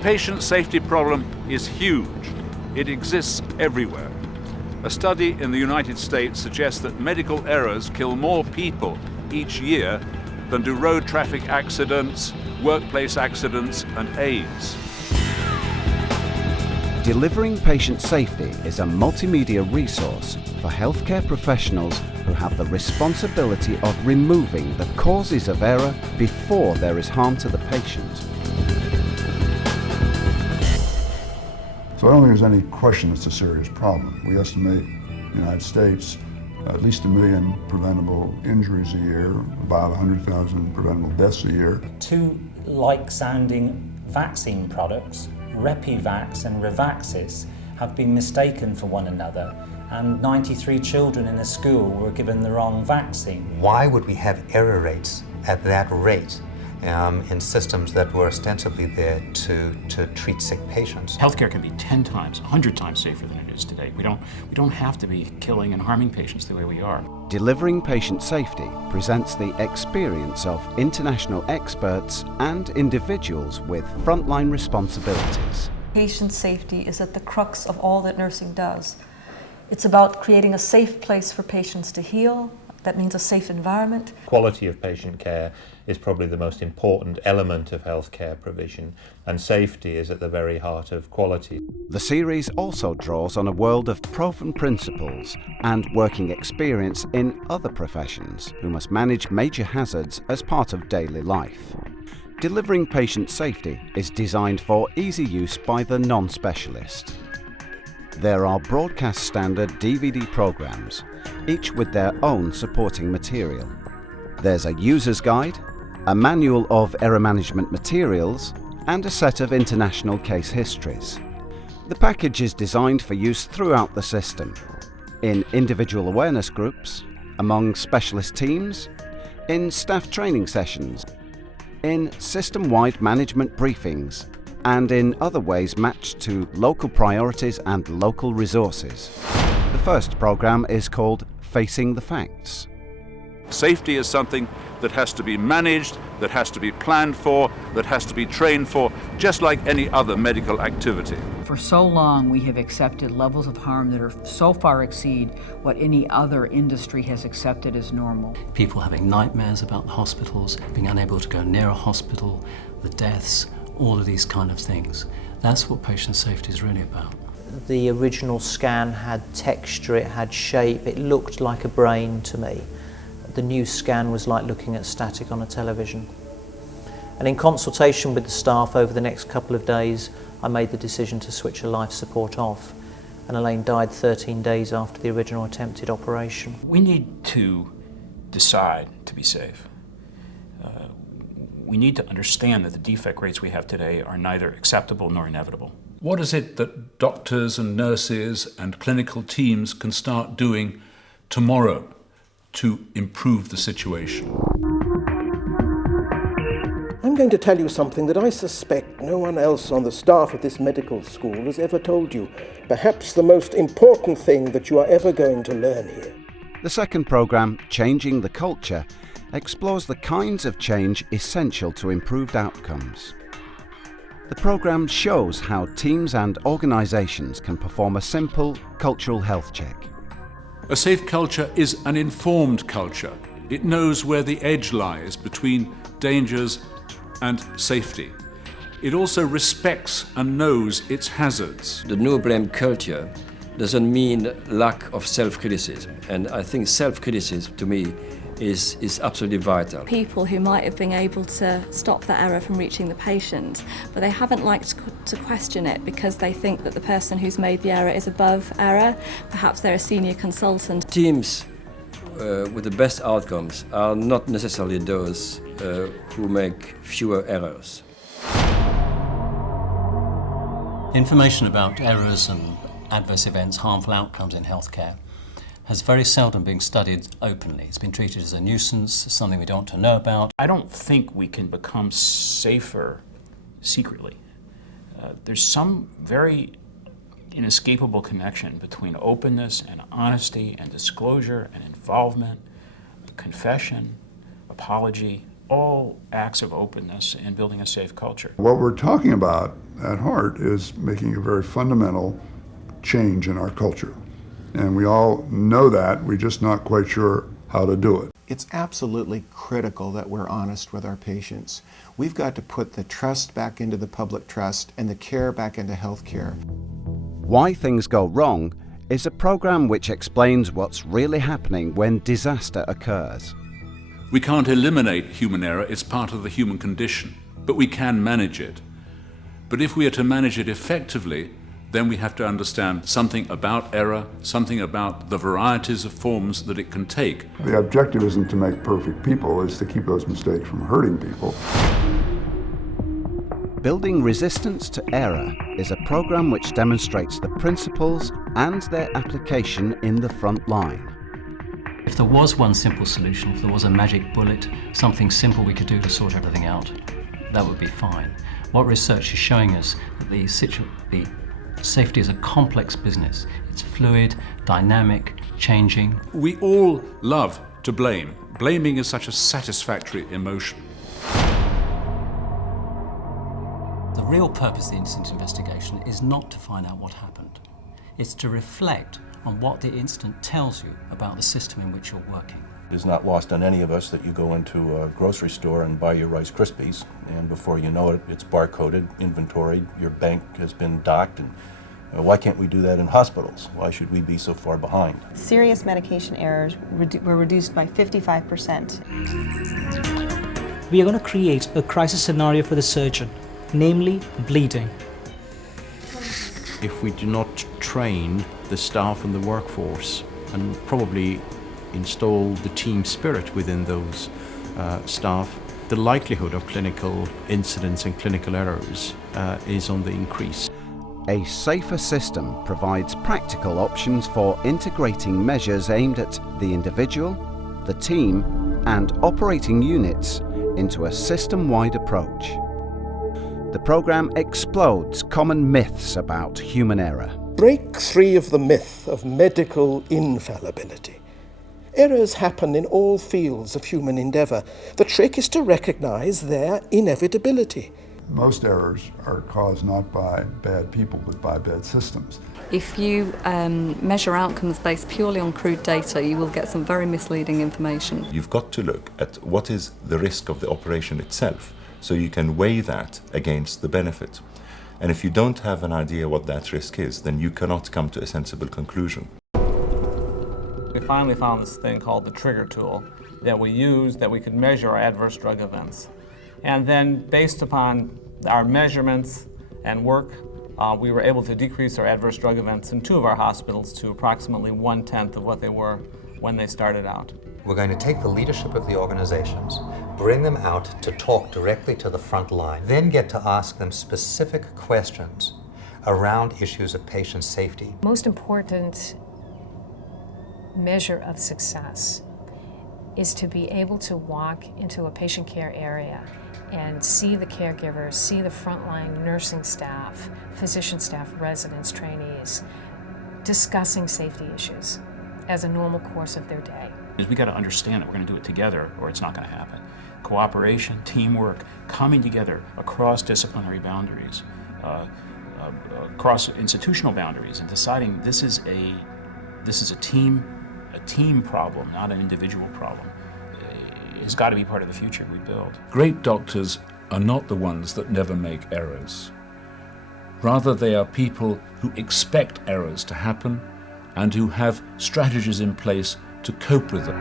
patient safety problem is huge. It exists everywhere. A study in the United States suggests that medical errors kill more people each year than do road traffic accidents, workplace accidents, and AIDS. Delivering Patient Safety is a multimedia resource for healthcare professionals who have the responsibility of removing the causes of error before there is harm to the patient. So I don't think there's any question it's a serious problem. We estimate in the United States at least 1 million preventable injuries a year, about 100,000 preventable deaths a year. Two like-sounding vaccine products, Repivax and Rivaxis, have been mistaken for one another, and 93 children in a school were given the wrong vaccine. Why would we have error rates at that rate in systems that were ostensibly there to treat sick patients? Healthcare can be 10 times, 100 times safer than it is today. We don't have to be killing and harming patients the way we are. Delivering Patient Safety presents the experience of international experts and individuals with frontline responsibilities. Patient safety is at the crux of all that nursing does. It's about creating a safe place for patients to heal. That means a safe environment. Quality of patient care is probably the most important element of healthcare provision, and safety is at the very heart of quality. The series also draws on a world of proven principles and working experience in other professions who must manage major hazards as part of daily life. Delivering Patient Safety is designed for easy use by the non-specialist. There are broadcast standard DVD programs, each with their own supporting material. There's a user's guide, a manual of error management materials, and a set of international case histories. The package is designed for use throughout the system, in individual awareness groups, among specialist teams, in staff training sessions, in system-wide management briefings, and in other ways matched to local priorities and local resources. The first program is called Facing the Facts. Safety is something that has to be managed, that has to be planned for, that has to be trained for, just like any other medical activity. For so long, we have accepted levels of harm that are so far exceed what any other industry has accepted as normal. People having nightmares about the hospitals, being unable to go near a hospital, the deaths, all of these kind of things. That's what patient safety is really about. The original scan had texture, it had shape, it looked like a brain to me. The new scan was like looking at static on a television. And in consultation with the staff over the next couple of days, I made the decision to switch a life support off, and Elaine died 13 days after the original attempted operation. We need to decide to be safe. We need to understand that the defect rates we have today are neither acceptable nor inevitable. What is it that doctors and nurses and clinical teams can start doing tomorrow to improve the situation? I'm going to tell you something that I suspect no one else on the staff of this medical school has ever told you. Perhaps the most important thing that you are ever going to learn here. The second program, Changing the Culture, explores the kinds of change essential to improved outcomes. The program shows how teams and organizations can perform a simple cultural health check. A safe culture is an informed culture. It knows where the edge lies between dangers and safety. It also respects and knows its hazards. The no blame culture doesn't mean lack of self-criticism, and I think self-criticism to me is absolutely vital. People who might have been able to stop the error from reaching the patient, but they haven't liked to question it because they think that the person who's made the error is above error. Perhaps they're a senior consultant. Teams with the best outcomes are not necessarily those who make fewer errors. Information about errors and adverse events, harmful outcomes in healthcare has very seldom been studied openly. It's been treated as a nuisance, something we don't want to know about. I don't think we can become safer secretly. There's some very inescapable connection between openness and honesty and disclosure and involvement, confession, apology, all acts of openness and building a safe culture. What we're talking about at heart is making a very fundamental change in our culture. And we all know that, we're just not quite sure how to do it. It's absolutely critical that we're honest with our patients. We've got to put the trust back into the public trust and the care back into healthcare. Why Things Go Wrong is a program which explains what's really happening when disaster occurs. We can't eliminate human error, it's part of the human condition, but we can manage it. But if we are to manage it effectively, then we have to understand something about error, something about the varieties of forms that it can take. The objective isn't to make perfect people, it's to keep those mistakes from hurting people. Building Resistance to Error is a program which demonstrates the principles and their application in the front line. If there was one simple solution, if there was a magic bullet, something simple we could do to sort everything out, that would be fine. What research is showing us that the safety is a complex business. It's fluid, dynamic, changing. We all love to blame. Blaming is such a satisfactory emotion. The real purpose of the incident investigation is not to find out what happened. It's to reflect on what the incident tells you about the system in which you're working. It's not lost on any of us that you go into a grocery store and buy your Rice Krispies, and before you know it, it's barcoded, inventoried, your bank has been docked, and why can't we do that in hospitals? Why should we be so far behind? Serious medication errors were reduced by 55%. We are going to create a crisis scenario for the surgeon, namely bleeding. If we do not train the staff and the workforce and probably install the team spirit within those staff, the likelihood of clinical incidents and clinical errors is on the increase. A safer system provides practical options for integrating measures aimed at the individual, the team, and operating units into a system-wide approach. The program explodes common myths about human error. Break free of the myth of medical infallibility. Errors happen in all fields of human endeavour. The trick is to recognise their inevitability. Most errors are caused not by bad people, but by bad systems. If you measure outcomes based purely on crude data, you will get some very misleading information. You've got to look at what is the risk of the operation itself, so you can weigh that against the benefit. And if you don't have an idea what that risk is, then you cannot come to a sensible conclusion. We finally found this thing called the trigger tool that we used that we could measure our adverse drug events. And then based upon our measurements and work, we were able to decrease our adverse drug events in 2 of our hospitals to approximately 1/10 of what they were when they started out. We're going to take the leadership of the organizations, bring them out to talk directly to the front line, then get to ask them specific questions around issues of patient safety. Most important measure of success is to be able to walk into a patient care area and see the caregivers, see the frontline nursing staff, physician staff, residents, trainees, discussing safety issues as a normal course of their day. We got to understand that we're going to do it together or it's not going to happen. Cooperation, teamwork, coming together across disciplinary boundaries, across institutional boundaries, and deciding this is a team problem, not an individual problem. It's got to be part of the future we build. Great doctors are not the ones that never make errors. Rather, they are people who expect errors to happen and who have strategies in place to cope with them.